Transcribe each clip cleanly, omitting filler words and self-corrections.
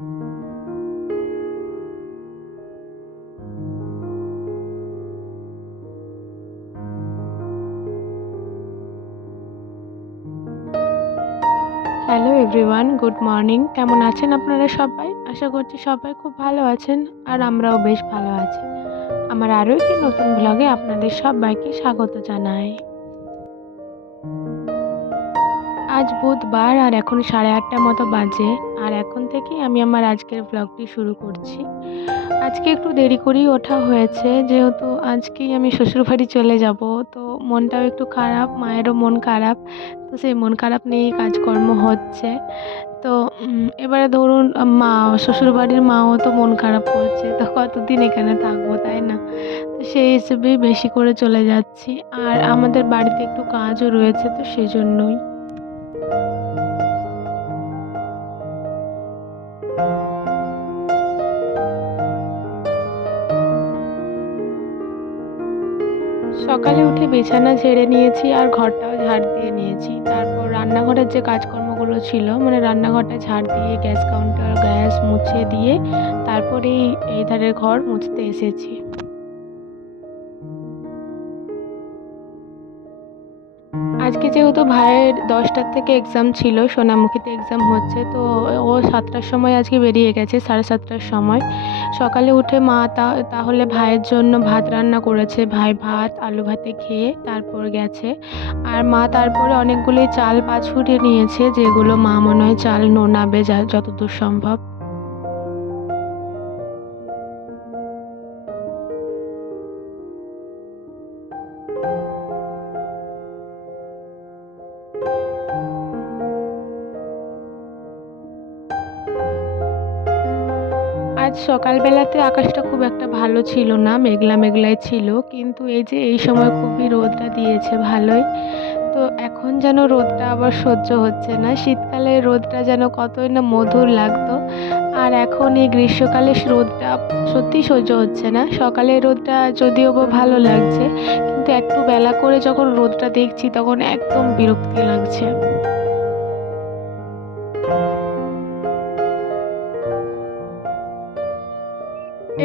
Hello everyone, good morning. কেমন আছেন আপনারা সবাই? আশা করছি সবাই খুব ভালো আছেন আর আমরাও বেশ ভালো আছি। আমার আরও একটি নতুন ব্লগে আপনাদের সবাইকে স্বাগত জানাই। আজ বুধবার আর এখন 8:30 মতো বাজে। আর এখন থেকেই আমি আমার আজকের ব্লগটি শুরু করছি। আজকে একটু দেরি করেই ওঠা হয়েছে, যেহেতু আজকেই আমি শ্বশুরবাড়ি চলে যাব। তো মনটাও একটু খারাপ, মায়েরও মন খারাপ। তো সেই মন খারাপ নিয়েই কাজকর্ম হচ্ছে। তো এবারে ধরুন মা, শ্বশুরবাড়ির মাও তো মন খারাপ করছে। তো কতদিন এখানে থাকবো, তাই না? তো সেই হিসেবেই বেশি করে চলে যাচ্ছি। আর আমাদের বাড়িতে একটু কাজও রয়েছে, তো সেজন্যই। সকালে উঠে বিছানা ঝেড়ে নিয়েছি আর ঘরটাও ঝাড় দিয়ে নিয়েছি। তারপর রান্নাঘরের যে কাজকর্মগুলো ছিল, মানে রান্নাঘরটা ঝাড় দিয়ে গ্যাস কাউন্টার গ্যাস মুছে দিয়ে তারপর এই ধারের ঘর মুছতে এসেছি। আজকে যেহেতু ভাইয়ের 10টার থেকে এক্সাম ছিল, সোনামুখীতে এক্সাম হচ্ছে, তো ও 7টার সময় আজকে বেরিয়ে গেছে, 7:30টার সময়। সকালে উঠে মা তাহলে ভাইয়ের জন্য ভাত রান্না করেছে। ভাই ভাত আলু ভাতে খেয়ে তারপর গেছে। আর মা তারপরে অনেকগুলোই চাল পাছুড়ে নিয়েছে, যেগুলো মা মনে হয় চাল নোনাবে যতদূর সম্ভব। আজ সকালবেলাতে আকাশটা খুব একটা ভালো ছিল না, মেঘলা মেঘলাই ছিল। কিন্তু এই যে এই সময় খুবই রোদটা দিয়েছে ভালোই। তো এখন যেন রোদটা আবার সহ্য হচ্ছে না। শীতকালে রোদটা যেন কতই না মধুর লাগতো। আর এখন এই গ্রীষ্মকালে রোদটা সত্যিই সহ্য হচ্ছে না। সকালে রোদটা যদিও বা ভালো লাগছে, কিন্তু একটু বেলা করে যখন রোদটা দেখছি তখন একদম বিরক্তি লাগছে।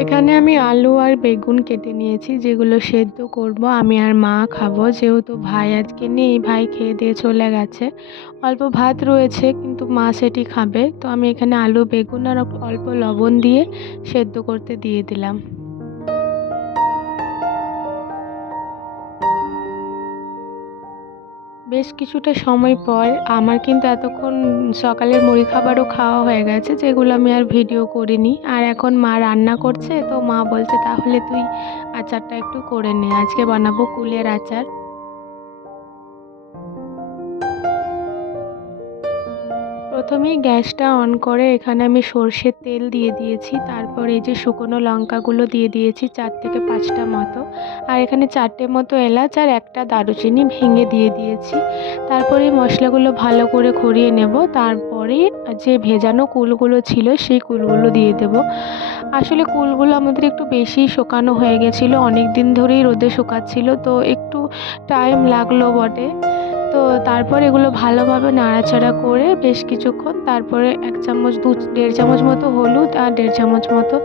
এখানে আমি আলু আর বেগুন কেটে নিয়েছি, যেগুলো সেদ্ধ করব। আমি আর মা খাবো, যেহেতু ভাই আজকে নেই, ভাই খেয়ে দিয়ে চলে গেছে। অল্প ভাত রয়েছে, কিন্তু মা সেটি খাবে। তো আমি এখানে আলু বেগুন আর অল্প লবণ দিয়ে সেদ্ধ করতে দিয়ে দিলাম। বেশ কিছুটা সময় পর আমার কিন্তু এতক্ষণ সকালের মুড়ি খাবারও খাওয়া হয়ে গেছে, যেগুলো আমি আর ভিডিও করিনি। আর এখন মা রান্না করছে, তো মা বলছে তাহলে তুই আচারটা একটু করে নে, আজকে বানাবো কুলের আচার। প্রথমেই গ্যাসটা অন করে এখানে আমি সর্ষের তেল দিয়ে দিয়েছি। তারপর এই যে শুকনো লঙ্কাগুলো দিয়ে দিয়েছি 4 থেকে 5টা মতো। আর এখানে 4টে মতো এলাচ আর একটা দারুচিনি ভেঙে দিয়ে দিয়েছি। তারপরে এই মশলাগুলো ভালো করে খড়িয়ে নেব। তারপরে যে ভেজানো কুলগুলো ছিল সেই কুলগুলো দিয়ে দেব। আসলে কুলগুলো আমাদের একটু বেশিই শুকানো হয়ে গেছিলো, অনেক দিন ধরেই রোদে শুকাচ্ছিল, তো একটু টাইম লাগলো বটে। তো তারপর এগুলো ভালোভাবে নাড়াচাড়া করে বেশ কিছুক্ষণ, তারপরে 1 চামচ 1.5 চামচ মতো হলুদ আর 1.5 চামচ মতো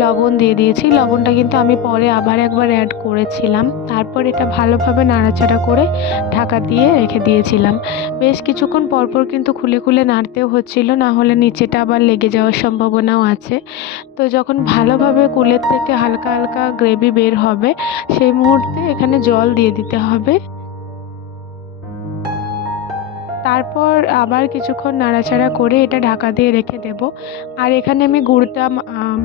লবণ দিয়ে দিয়েছি। লবণটা কিন্তু আমি পরে আবার একবার অ্যাড করেছিলাম। তারপর এটা ভালোভাবে নাড়াচাড়া করে ঢাকা দিয়ে রেখে দিয়েছিলাম। বেশ কিছুক্ষণ পরপর কিন্তু খুলে খুলে নাড়তেও হচ্ছিল, না হলে নিচেটা আবার লেগে যাওয়ার সম্ভাবনাও আছে। তো যখন ভালোভাবে কুলের থেকে হালকা হালকা গ্রেভি বের হবে, সেই মুহূর্তে এখানে জল দিয়ে দিতে হবে। তারপর আবার কিছুক্ষণ নাড়াচাড়া করে এটা ঢাকা দিয়ে রেখে দেব। আর এখানে আমি গুড়টা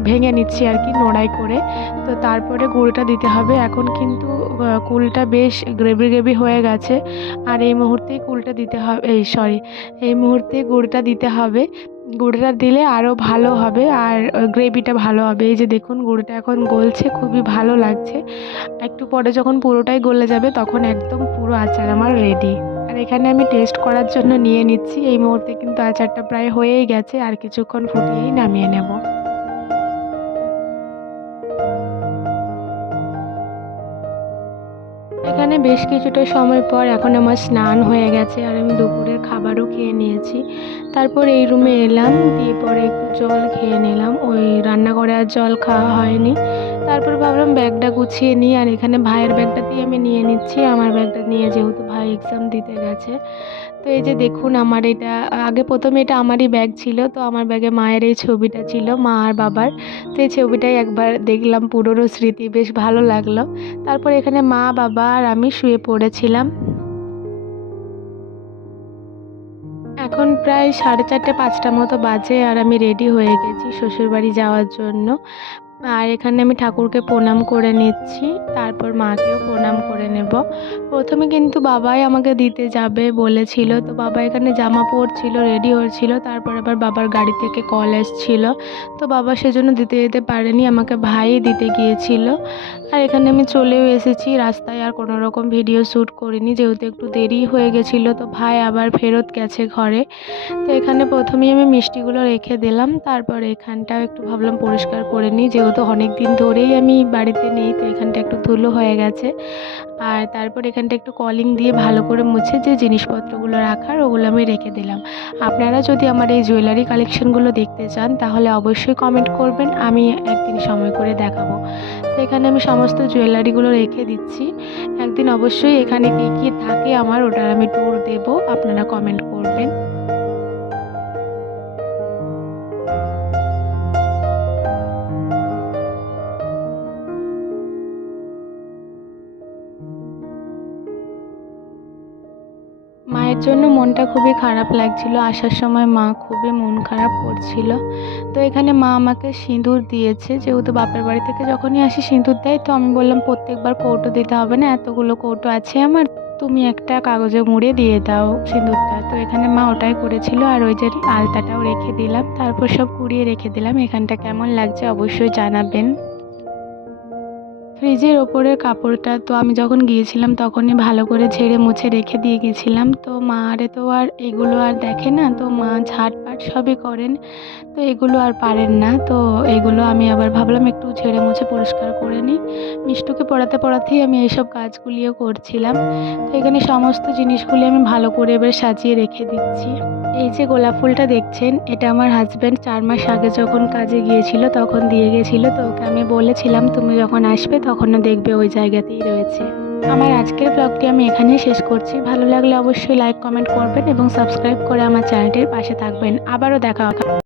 ভেঙে নিচ্ছি আর কি, নোড়াই করে। তো তারপরে গুড়টা দিতে হবে। এখন কিন্তু কুলটা বেশ গ্রেভি গ্রেভি হয়ে গেছে। আর এই মুহূর্তেই কুলটা দিতে হবে, এই মুহূর্তে গুড়টা দিতে হবে। গুড়টা দিলে আরও ভালো হবে আর গ্রেভিটা ভালো হবে। এই যে দেখুন গুড়টা এখন গলছে, খুবই ভালো লাগছে। একটু পরে যখন পুরোটাই গলে যাবে তখন একদম পুরো আচার আমার রেডি। আর এখানে আমি টেস্ট করার জন্য নিয়ে নিচ্ছি। এই মুহূর্তে কিন্তু আচারটা প্রায় হয়েই গেছে, আর কিছুক্ষণ ফুটিয়েই নামিয়ে নেব। এখানে বেশ কিছুটা সময় পর এখন আমার স্নান হয়ে গেছে আর আমি দুপুরের খাবারও খেয়ে নিয়েছি। তারপর এই রুমে এলাম, দিয়ে পরে একটু জল খেয়ে নিলাম, ওই রান্নাঘরে আর জল খাওয়া হয়নি। তারপর ভাবলাম ব্যাগটা গুছিয়ে নিই, আর এখানে ভাইয়ের ব্যাগটাতেই আমি নিয়ে নিচ্ছি, আমার ব্যাগটা নিয়ে যেহেতু ভাই এক্সাম দিতে গেছে। তো এই যে দেখুন আমার এটা আগে প্রথমে এটা আমারই ব্যাগ ছিল, তো আমার ব্যাগে মায়ের এই ছবিটা ছিল, মা আর বাবার। তো এই ছবিটাই একবার দেখলাম, পুরনো স্মৃতি, বেশ ভালো লাগলো। তারপর এখানে মা বাবা আর আমি শুয়ে পড়েছিলাম। এখন প্রায় 4:30-5টা মতো বাজে, আর আমি রেডি হয়ে গেছি শ্বশুরবাড়ি যাওয়ার জন্য। আর এখানে আমি ঠাকুরকে প্রণাম করে নিচ্ছি, তারপর মাকেও প্রণাম করে নেব। প্রথমে কিন্তু বাবাই আমাকে দিতে যাবে বলেছিল, তো বাবা এখানে জামা পরছিল, রেডি হচ্ছিল। তারপর আবার বাবার গাড়ি থেকে কল এসেছিল, তো বাবা সেজন্য দিতে যেতে পারেনি, আমাকে ভাই দিতে গিয়েছিল। আর এখানে আমি চলেও এসেছি, রাস্তায় আর কোনো রকম ভিডিও শ্যুট করিনি যেহেতু একটু দেরি হয়ে গেছিলো, তো ভাই আবার ফেরত গেছে ঘরে। তো এখানে প্রথমেই আমি মিষ্টিগুলো রেখে দিলাম, তারপর এখানটাও একটু ভাবলাম পরিষ্কার করে নিই, যেহেতু অনেক দিন ধরেই আমি বাড়িতে নেই, তো এখানটা একটু ধুলো হয়ে গেছে। আর তারপর এখানটা একটু কলিং দিয়ে ভালো করে মুছে যে জিনিসপত্রগুলো রাখার ওগুলো আমি রেখে দিলাম। আপনারা যদি আমার এই জুয়েলারি কালেকশনগুলো দেখতে চান তাহলে অবশ্যই কমেন্ট করবেন, আমি একদিন সময় করে দেখাবো। তো এখানে আমি সমস্ত জুয়েলারিগুলো রেখে দিচ্ছি, একদিন অবশ্যই এখানে কী কী থাকে আমার ওটার আমি ট্যুর দেবো, আপনারা কমেন্ট করবেন। মায়ের জন্য মনটা খুবই খারাপ লাগছিল, আসার সময় মা খুবই মন খারাপ করছিল। তো এখানে মা আমাকে সিঁদুর দিয়েছে, যেহেতু বাপের বাড়ি থেকে যখনই আসি সিঁদুর দেয়, তো আমি বললাম প্রত্যেকবার কৌটো দিতে হবে না, এতগুলো কৌটো আছে আমার, তুমি একটা কাগজে মুড়ে দিয়ে দাও সিঁদুরটা। তো এখানে মা ওটাই করেছিল, আর ওই যে আলতাটাও রেখে দিলাম, তারপর সব কুড়িয়ে রেখে দিলাম। এখানটা কেমন লাগছে অবশ্যই জানাবেন। ফ্রিজের ওপরের কাপড়টা তো আমি যখন গিয়েছিলাম তখনই ভালো করে ঝেড়ে মুছে রেখে দিয়ে গেছিলাম, তো মা আরে তো আর এগুলো আর দেখে না, তো মা ঝাঁটপাট সবই করেন, তো এগুলো আর পারেন না। তো এগুলো আমি আবার ভাবলাম একটু ঝেড়ে মুছে পরিষ্কার করে নিই। মিষ্টুকে পড়াতে পড়াতেই আমি এইসব কাজগুলিও করছিলাম। তো এখানে সমস্ত জিনিসগুলি আমি ভালো করে এবার সাজিয়ে রেখে দিচ্ছি। এই যে গোলাপ ফুলটা দেখছেন, এটা আমার হাজব্যান্ড 4 মাস আগে যখন কাজে গিয়েছিল তখন দিয়ে গেছিলো, তো ওকে আমি বলেছিলাম তুমি যখন আসবে তখনও দেখবে ওই জায়গাতেই রয়েছে। আমার আজকের ব্লগটি আমি এখানেই শেষ করছি, ভালো লাগলে অবশ্যই লাইক কমেন্ট করবেন এবং সাবস্ক্রাইব করে আমার চ্যানেলটির পাশে থাকবেন। আবারও দেখা হবে।